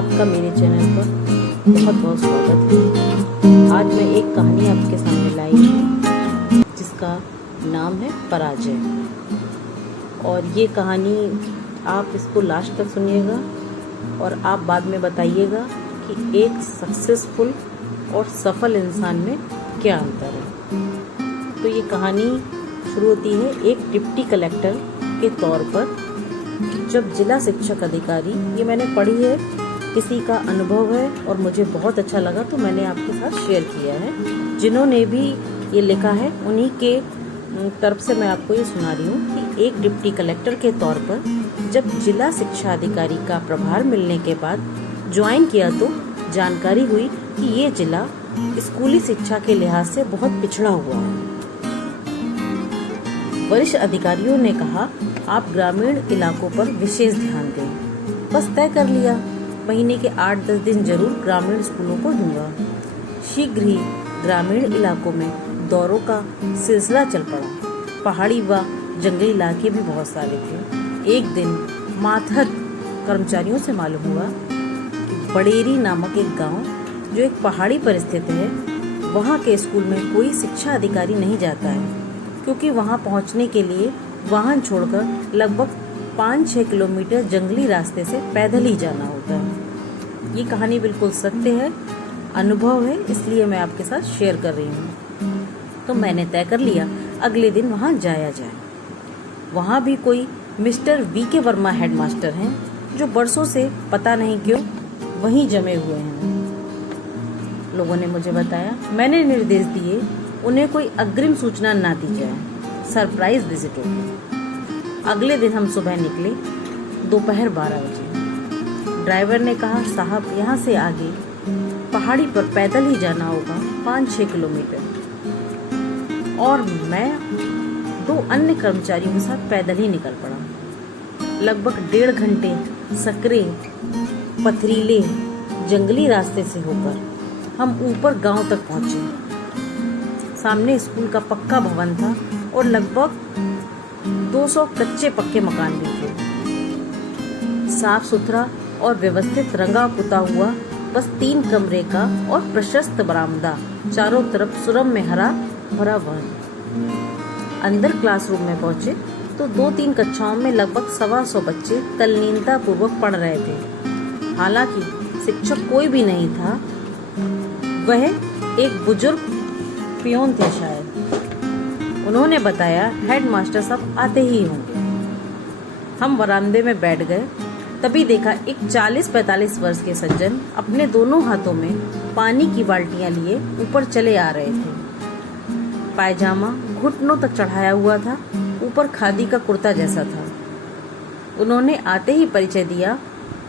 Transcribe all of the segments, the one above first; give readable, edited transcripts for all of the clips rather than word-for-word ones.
आपका मेरे चैनल पर बहुत बहुत स्वागत है। आज मैं एक कहानी आपके सामने लाई हूँ जिसका नाम है पराजय। और ये कहानी आप इसको लास्ट तक सुनिएगा और आप बाद में बताइएगा कि एक सक्सेसफुल और सफल इंसान में क्या अंतर है। तो ये कहानी शुरू होती है एक डिप्टी कलेक्टर के तौर पर, जब जिला शिक्षक अधिकारी, ये मैंने पढ़ी है, किसी का अनुभव है और मुझे बहुत अच्छा लगा तो मैंने आपके साथ शेयर किया है। जिन्होंने भी ये लिखा है उन्हीं के तरफ से मैं आपको ये सुना रही हूँ कि एक डिप्टी कलेक्टर के तौर पर जब जिला शिक्षा अधिकारी का प्रभार मिलने के बाद ज्वाइन किया तो जानकारी हुई कि ये जिला स्कूली शिक्षा के लिहाज से बहुत पिछड़ा हुआ है। वरिष्ठ अधिकारियों ने कहा, आप ग्रामीण इलाकों पर विशेष ध्यान दें। बस तय कर लिया, महीने के 8-10 दिन जरूर ग्रामीण स्कूलों को दूंगा। शीघ्र ही ग्रामीण इलाकों में दौरों का सिलसिला चल पड़ा। पहाड़ी व जंगली इलाके भी बहुत सारे थे। एक दिन मातहत कर्मचारियों से मालूम हुआ कि बड़ेरी नामक एक गांव जो एक पहाड़ी पर स्थित है, वहां के स्कूल में कोई शिक्षा अधिकारी नहीं जाता है, क्योंकि वहां पहुंचने के लिए वाहन छोड़कर लगभग 5-6 किलोमीटर जंगली रास्ते से पैदल ही जाना होता है। ये कहानी बिल्कुल सत्य है, अनुभव है, इसलिए मैं आपके साथ शेयर कर रही हूँ। तो मैंने तय कर लिया अगले दिन वहाँ जाया जाए। वहाँ भी कोई मिस्टर वी.के. वर्मा हेडमास्टर हैं, जो बरसों से पता नहीं क्यों वहीं जमे हुए हैं। लोगों ने मुझे बताया, मैंने निर्देश दिए उन्हें कोई अग्रिम सूचना ना दी जाए, सरप्राइज विजिट होगी। अगले दिन हम सुबह निकले, दोपहर 12 बजे। ड्राइवर ने कहा, साहब यहाँ से आगे पहाड़ी पर पैदल ही जाना होगा 5-6 किलोमीटर। और मैं 2 अन्य कर्मचारियों के साथ पैदल ही निकल पड़ा। लगभग 1.5 घंटे सकरे पथरीले जंगली रास्ते से होकर हम ऊपर गांव तक पहुंचे। सामने स्कूल का पक्का भवन था और लगभग 200 कच्चे पक्के मकान भी थे। साफ सुथरा और व्यवस्थित रंगा पुता हुआ बस 3 कमरे का और प्रशस्त बरामदा, चारों तरफ सुरम्य हरा भरा वन। अंदर क्लासरूम में पहुंचे तो 2-3 कक्षाओं में लगभग 125 बच्चे तल्लीनता पूर्वक पढ़ रहे थे। हालांकि शिक्षक कोई भी नहीं था, वह एक बुजुर्ग पियोन थे शायद। उन्होंने बताया, हेडमास्टर साहब आते ही होंगे। हम वरांदे में बैठ गए, तभी देखा एक 40-45 वर्ष के सज्जन अपने दोनों हाथों में पानी की बाल्टियां लिए ऊपर चले आ रहे थे। पायजामा घुटनों तक चढ़ाया हुआ था, ऊपर खादी का कुर्ता जैसा था। उन्होंने आते ही परिचय दिया,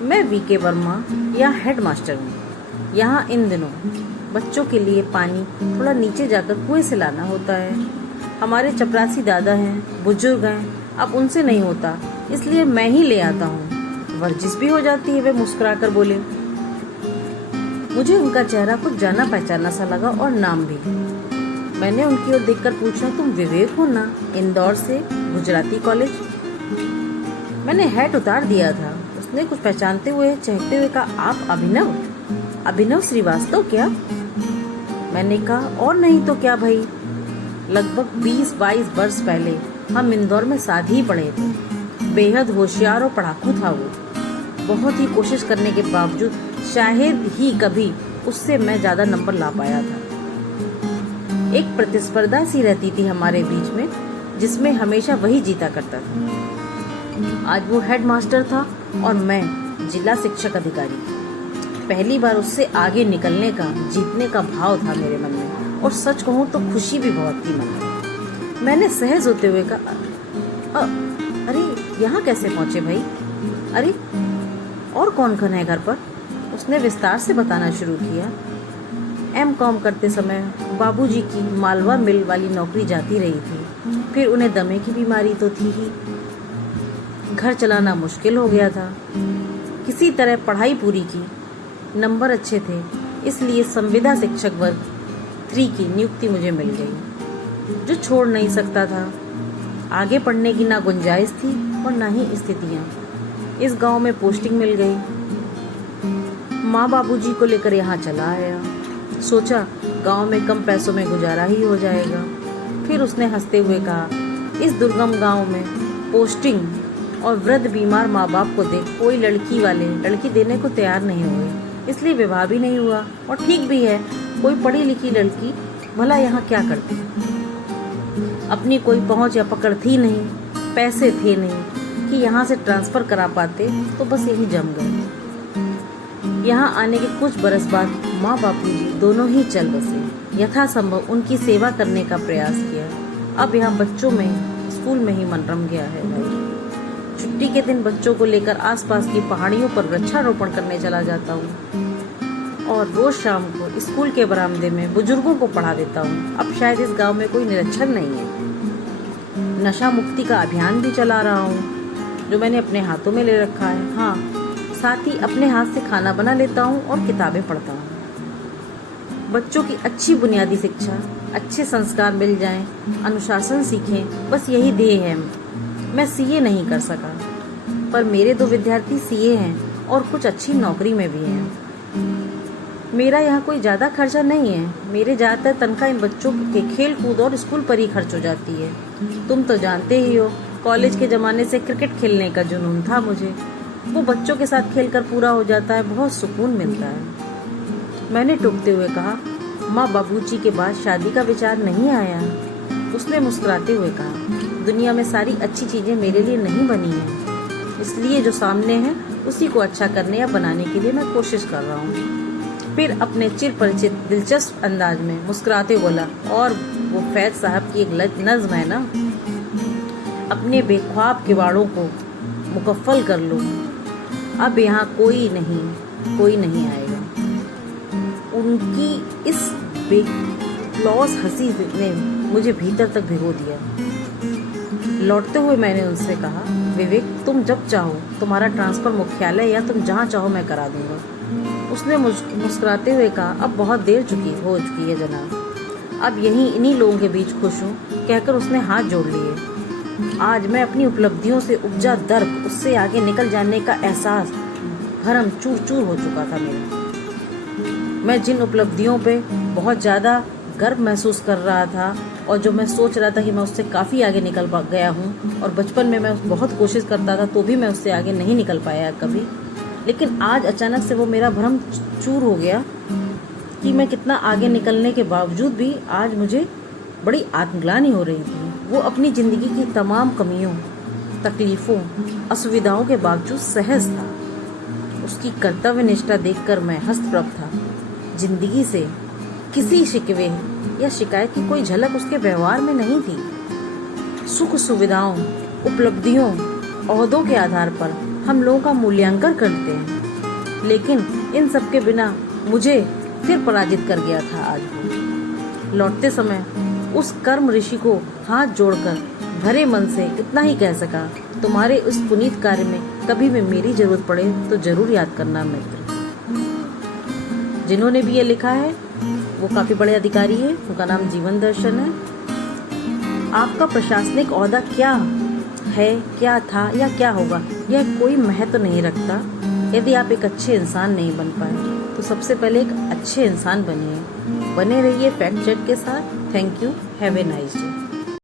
मैं वी.के. वर्मा या हेडमास्टर हूँ। यहाँ इन दिनों बच्चों के लिए पानी थोड़ा नीचे जाकर कुएं से लाना होता है। हमारे चपरासी दादा हैं, बुजुर्ग हैं, अब उनसे नहीं होता, इसलिए मैं ही ले आता हूँ। वर्जिश भी हो जाती है, वे मुस्कुराकर बोले। मुझे उनका चेहरा कुछ जाना पहचाना सा लगा और नाम भी। मैंने उनकी ओर देखकर पूछा, तुम विवेक हो ना, इंदौर से, गुजराती कॉलेज? मैंने हैट उतार दिया था। उसने कुछ पहचानते हुए चहकते हुए कहा, आप अभिनव श्रीवास्तव क्या? मैंने कहा, और नहीं तो क्या भाई, लगभग 20-22 वर्ष पहले हम इंदौर में साथ ही पढ़े थे। बेहद होशियार और पढ़ाकू था वो। बहुत ही कोशिश करने के बावजूद शायद ही कभी उससे मैं ज्यादा नंबर ला पाया था। एक प्रतिस्पर्धा सी रहती थी हमारे बीच में, जिसमें हमेशा वही जीता करता था। आज वो हेडमास्टर था और मैं जिला शिक्षक अधिकारी। पहली बार उससे आगे निकलने का, जीतने का भाव था मेरे मन में, और सच कहूँ तो खुशी भी बहुत थी मन में। मैंने सहज होते हुए कहा, अरे यहाँ कैसे पहुँचे भाई? अरे और कौन कौन है घर पर? उसने विस्तार से बताना शुरू किया। M.Com करते समय बाबूजी की मालवा मिल वाली नौकरी जाती रही थी। फिर उन्हें दमे की बीमारी तो थी ही, घर चलाना मुश्किल हो गया था। किसी तरह पढ़ाई पूरी की, नंबर अच्छे थे, इसलिए संविदा शिक्षक वर्ग 3 की नियुक्ति मुझे मिल गई, जो छोड़ नहीं सकता था। आगे पढ़ने की ना गुंजाइश थी और ना ही स्थितियाँ। इस गांव में पोस्टिंग मिल गई। माँ बाबूजी को लेकर यहाँ चला आया। सोचा गांव में कम पैसों में गुजारा ही हो जाएगा। फिर उसने हंसते हुए कहा, इस दुर्गम गांव में पोस्टिंग और वृद्ध बीमार माँ बाप को देख कोई लड़की देने को तैयार नहीं हुए, इसलिए विवाह भी नहीं हुआ। और ठीक भी है, कोई पढ़ी लिखी लड़की भला यहाँ क्या करती। अपनी कोई पहुँच या पकड़ थी नहीं, पैसे थे नहीं कि यहाँ से ट्रांसफ़र करा पाते, तो बस यही जम गए। यहाँ आने के कुछ बरस बाद माँ बापूजी दोनों ही चल बसे। यथासंभव उनकी सेवा करने का प्रयास किया। अब यहाँ बच्चों में स्कूल में ही मन रम गया है भाई। छुट्टी के दिन बच्चों को लेकर आसपास की पहाड़ियों पर वृक्षारोपण करने चला जाता हूँ और रोज शाम को स्कूल के बरामदे में बुजुर्गों को पढ़ा देता हूँ। अब शायद इस गांव में कोई निरक्षर नहीं है। नशा मुक्ति का अभियान भी चला रहा हूँ जो मैंने अपने हाथों में ले रखा है। हाँ, साथ ही अपने हाथ से खाना बना लेता हूँ और किताबें पढ़ता हूँ। बच्चों की अच्छी बुनियादी शिक्षा, अच्छे संस्कार मिल जाएं, अनुशासन सीखें, बस यही ध्येय है। मैं सीए नहीं कर सका, पर मेरे 2 विद्यार्थी सीए हैं और कुछ अच्छी नौकरी में भी हैं। मेरा यहाँ कोई ज़्यादा खर्चा नहीं है। मेरे ज़्यादातर तनख्वाह इन बच्चों के खेल कूद और स्कूल पर ही खर्च हो जाती है। तुम तो जानते ही हो, कॉलेज के ज़माने से क्रिकेट खेलने का जुनून था मुझे। वो बच्चों के साथ खेलकर पूरा हो जाता है, बहुत सुकून मिलता है। मैंने टूकते हुए कहा, माँ बाबूजी के बाद शादी का विचार नहीं आया। उसने मुस्कुराते हुए कहा, दुनिया में सारी अच्छी चीज़ें मेरे लिए नहीं बनी हैं, इसलिए जो सामने है उसी को अच्छा करने या बनाने के लिए मैं कोशिश कर रहा हूँ। फिर अपने चिर परिचित दिलचस्प अंदाज में मुस्कुराते बोला, और वो फैज साहब की एक नज़्म है ना, अपने बेख्वाब किवाड़ों को मुकफ्फल कर लो, अब यहाँ कोई नहीं आएगा। उनकी इस बेक्लॉस हंसी ने मुझे भीतर तक भिगो दिया। लौटते हुए मैंने उनसे कहा, विवेक, तुम जब चाहो तुम्हारा ट्रांसफ़र मुख्यालय या तुम जहाँ चाहो मैं करा दूंगा। उसने मुस्कुराते हुए कहा, अब बहुत देर हो चुकी है जनाब, अब इन्हीं लोगों के बीच खुश हूँ, कहकर उसने हाथ जोड़ लिए। आज मैं अपनी उपलब्धियों से उपजा दर्द, उससे आगे निकल जाने का एहसास भरम चूर चूर हो चुका था मेरा। मैं जिन उपलब्धियों पे बहुत ज़्यादा गर्व महसूस कर रहा था और जो मैं सोच रहा था कि मैं उससे काफ़ी आगे निकल गया हूँ, और बचपन में मैं बहुत कोशिश करता था तो भी मैं उससे आगे नहीं निकल पाया कभी, लेकिन आज अचानक से वो मेरा भ्रम चूर हो गया कि मैं कितना आगे निकलने के बावजूद भी आज मुझे बड़ी आत्मग्लानि हो रही थी। वो अपनी ज़िंदगी की तमाम कमियों, तकलीफ़ों, असुविधाओं के बावजूद सहज था। उसकी कर्तव्य निष्ठा देखकर मैं हस्तप्रभ था। जिंदगी से किसी शिकवे या शिकायत की कोई झलक उसके व्यवहार में नहीं थी। सुख सुविधाओं, उपलब्धियों, ओहदों के आधार पर हम लोगों का मूल्यांकन करते हैं, लेकिन इन सब के बिना मुझे फिर पराजित कर गया था आज वो। लौटते समय उस कर्म ऋषि को हाथ जोड़कर भरे मन से इतना ही कह सका, तुम्हारे उस पुनीत कार्य में कभी भी मेरी जरूरत पड़े तो जरूर याद करना मित्र। जिन्होंने भी ये लिखा है वो काफ़ी बड़े अधिकारी है, उनका नाम जीवन दर्शन है। आपका प्रशासनिक ओहदा क्या है, क्या था या क्या होगा, यह कोई महत्व नहीं रखता। यदि आप एक अच्छे इंसान नहीं बन पाए तो सबसे पहले एक अच्छे इंसान बनिए। बने रहिए फैक्ट चेक के साथ। Thank you, have a nice day.